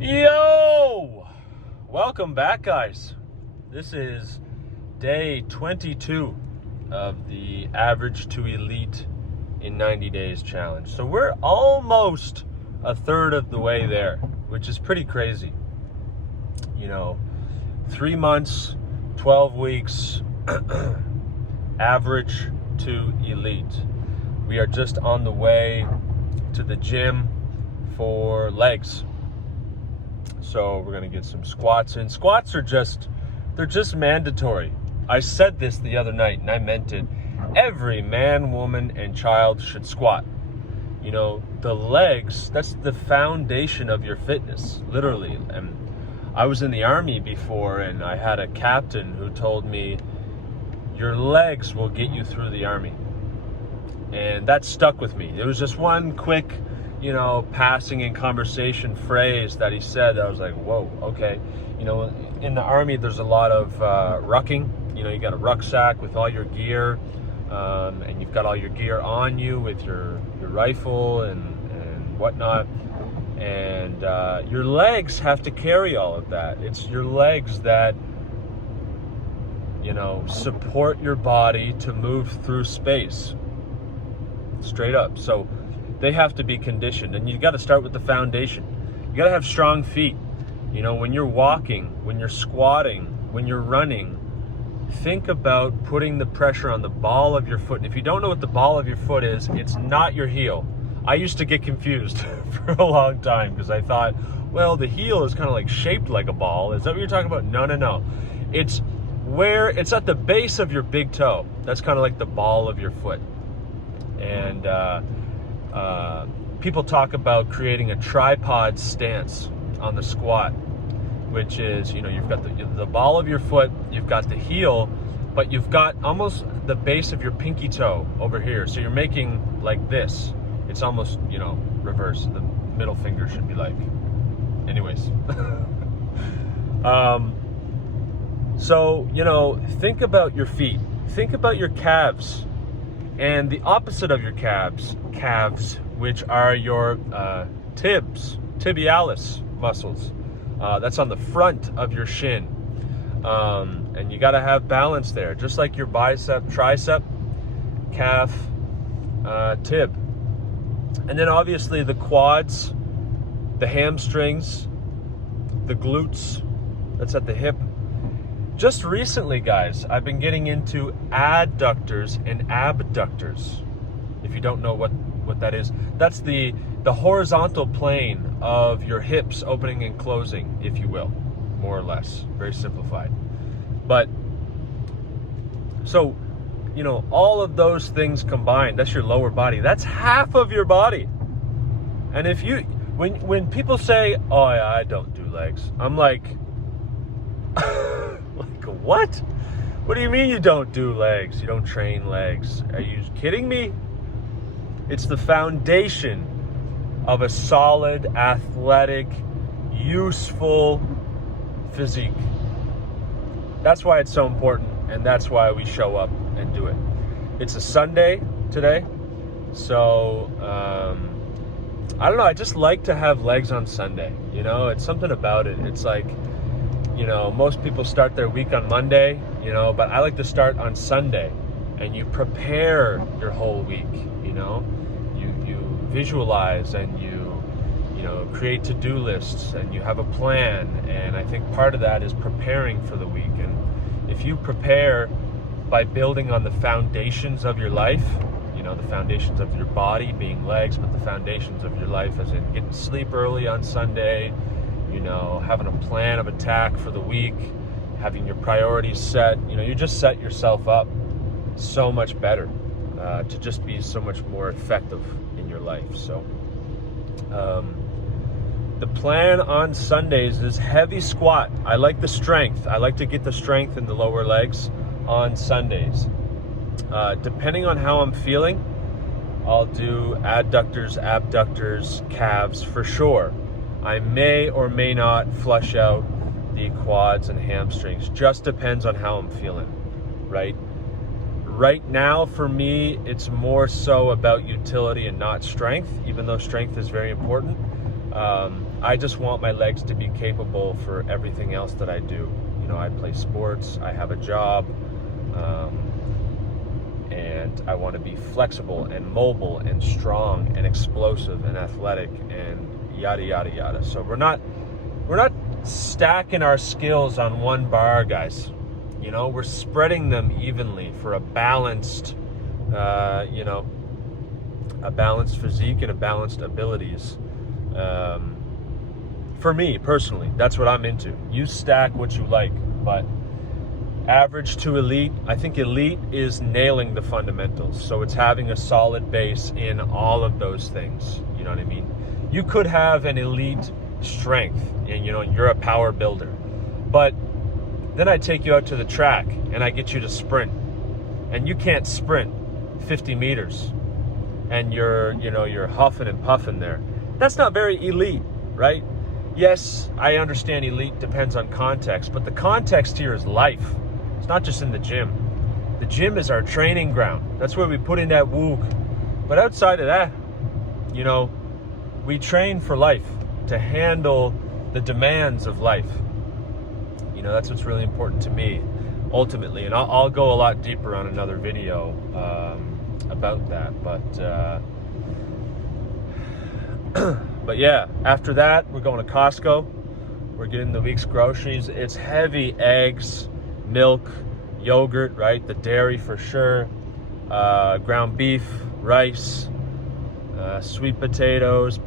Yo! Welcome back, guys. This is day 22 of the Average to Elite in 90 Days challenge. So we're almost a third of the way there, which is pretty crazy. 3 months, 12 weeks, Average to Elite. We are just on the way to the gym for legs. So we're gonna get some squats in. Squats are they're just mandatory. I said this the other night and I meant it. Every man, woman, and child should squat. The legs, that's the foundation of your fitness, literally. And I was in the Army before and I had a captain who told me, your legs will get you through the Army. And that stuck with me. It was just one quick passing in conversation phrase that he said that I was like, whoa, okay. In the Army, there's a lot of rucking. You got a rucksack with all your gear, and you've got all your gear on you with your rifle and whatnot. And your legs have to carry all of that. It's your legs that, support your body to move through space. Straight up. So they have to be conditioned, and you got to start with the foundation. You got to have strong feet. When you're walking, when you're squatting, when you're running, think about putting the pressure on the ball of your foot. And if you don't know what the ball of your foot is, it's not your heel. I used to get confused for a long time because I thought, well, the heel is kind of like shaped like a ball. Is that what you're talking about? No. It's at the base of your big toe. That's kind of like the ball of your foot. And people talk about creating a tripod stance on the squat, which is, you've got the ball of your foot, you've got the heel, but you've got almost the base of your pinky toe over here. So you're making like this. It's almost, reverse. The middle finger should be like, anyways. So, think about your feet. Think about your calves. And the opposite of your calves, which are your tibialis muscles. That's on the front of your shin. And you got to have balance there, just like your bicep, tricep, calf, tib. And then obviously the quads, the hamstrings, the glutes, that's at the hip. Just recently, guys, I've been getting into adductors and abductors. If you don't know what that is, that's the horizontal plane of your hips opening and closing, if you will, more or less, very simplified. But so, all of those things combined, that's your lower body. That's half of your body. And when people say, oh yeah, I don't do legs, I'm like, what? What do you mean you don't do legs? You don't train legs? Are you kidding me? It's the foundation of a solid, athletic, useful physique. That's why it's so important, and that's why we show up and do it. It's a Sunday today, so I don't know, I just like to have legs on Sunday. It's something about it. It's like, most people start their week on Monday, but I like to start on Sunday, and you prepare your whole week. You visualize and you create to-do lists and you have a plan. And I think part of that is preparing for the week. And if you prepare by building on the foundations of your life, the foundations of your body being legs, but the foundations of your life as in getting sleep early on Sunday, having a plan of attack for the week, having your priorities set, you just set yourself up so much better to just be so much more effective in your life. So the plan on Sundays is heavy squat. I like the strength. I like to get the strength in the lower legs on Sundays. Depending on how I'm feeling, I'll do adductors, abductors, calves for sure. I may or may not flush out the quads and hamstrings. Just depends on how I'm feeling, right? Right now, for me, it's more so about utility and not strength, even though strength is very important. I just want my legs to be capable for everything else that I do. You know, I play sports, I have a job, and I want to be flexible and mobile and strong and explosive and athletic and yada yada yada. So we're not stacking our skills on one bar, guys. You know, we're spreading them evenly for a balanced a balanced physique and a balanced abilities. For me personally, that's what I'm into. You stack what you like, but average to elite, I think elite is nailing the fundamentals. So it's having a solid base in all of those things. You know what I mean? You could have an elite strength and, you know, you're a power builder, but then I take you out to the track and I get you to sprint, and you can't sprint 50 meters and you're huffing and puffing there. That's not very elite, right? Yes, I understand elite depends on context, but the context here is life. It's not just in the gym. The gym is our training ground. That's where we put in that woog. But outside of that, you know, we train for life, to handle the demands of life. You know, that's what's really important to me, ultimately. And I'll go a lot deeper on another video about that. But yeah, after that, we're going to Costco. We're getting the week's groceries. It's heavy eggs, milk, yogurt, right? The dairy for sure. Ground beef, rice, sweet potatoes,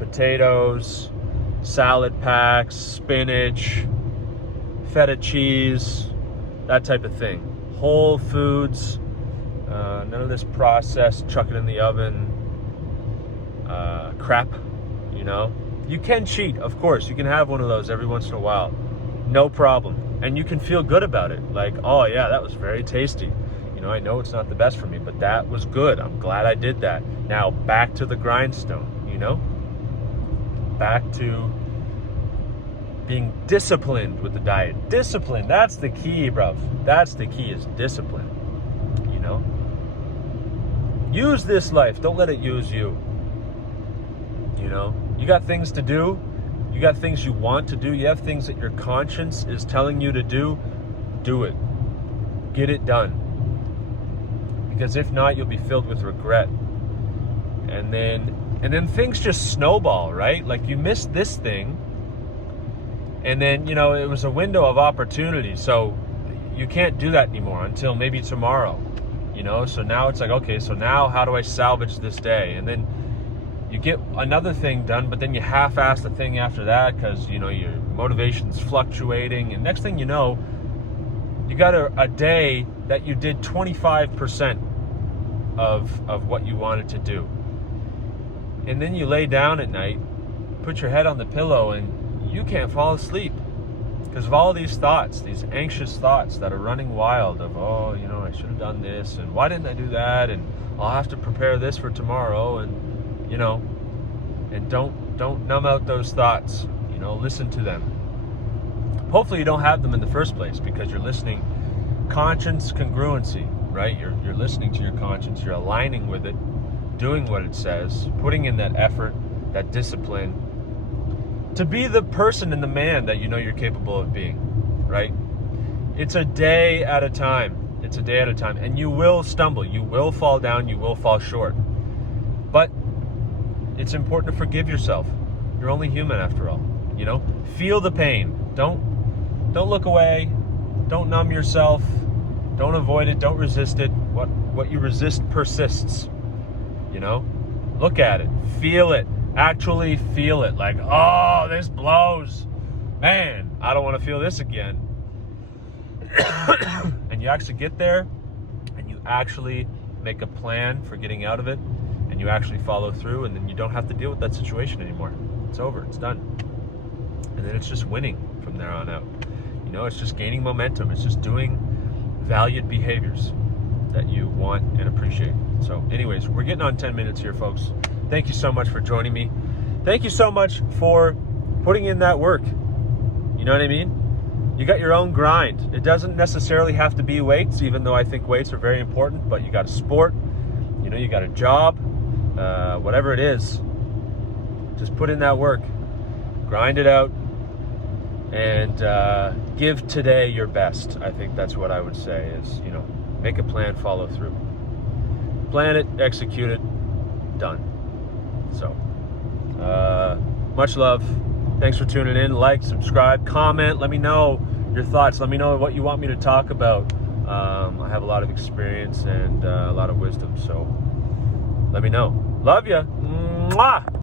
salad packs, spinach, feta cheese, that type of thing. Whole foods, none of this processed, chuck it in the oven crap. You know, you can cheat, of course. You can have one of those every once in a while, no problem, and you can feel good about it. Like, oh yeah, that was very tasty. You know, I know it's not the best for me, but that was good. I'm glad I did that. Now back to the grindstone. You know, back to being disciplined with the diet. Discipline, that's the key, bruv. That's the key, is discipline. You know, use this life, don't let it use you. You know, you got things to do, you got things you want to do, you have things that your conscience is telling you to do it. Get it done. Because if not, you'll be filled with regret. And then things just snowball, right? Like, you missed this thing, and then, you know, it was a window of opportunity, so you can't do that anymore until maybe tomorrow. You know, so now it's like, okay, so now how do I salvage this day? And then you get another thing done, but then you half-ass the thing after that because, you know, your motivation's fluctuating, and next thing you know, you got a day that you did 25% of what you wanted to do. And then you lay down at night, put your head on the pillow, and you can't fall asleep because of all these thoughts, these anxious thoughts that are running wild of, oh, you know, I should have done this, and why didn't I do that, and I'll have to prepare this for tomorrow, and you know, and don't numb out those thoughts. You know, listen to them. Hopefully you don't have them in the first place, because you're listening. Conscience congruency, right? You're listening to your conscience, you're aligning with it, doing what it says, putting in that effort, that discipline to be the person and the man that you know you're capable of being, right? It's a day at a time. It's a day at a time, and you will stumble, you will fall down, you will fall short. But it's important to forgive yourself. You're only human after all. You know, feel the pain. Don't look away. Don't numb yourself. Don't avoid it. Don't resist it. What you resist persists. You know, look at it. Feel it. Actually feel it. Like, oh, this blows. Man, I don't want to feel this again. And you actually get there, and you actually make a plan for getting out of it, and you actually follow through, and then you don't have to deal with that situation anymore. It's over. It's done. And then it's just winning from there on out. You know, it's just gaining momentum. It's just doing valued behaviors that you want and appreciate. So anyways, we're getting on 10 minutes here, folks. Thank you so much for joining me. Thank you so much for putting in that work. You know what I mean? You got your own grind. It doesn't necessarily have to be weights, even though I think weights are very important, but you got a sport, you know, you got a job, whatever it is, just put in that work. grind it out, and give today your best. I think that's what I would say is, make a plan, follow through. Plan it, execute it, done. So, much love. Thanks for tuning in. Like, subscribe, comment. Let me know your thoughts. Let me know what you want me to talk about. I have a lot of experience and a lot of wisdom, so let me know. Love ya. Mwah!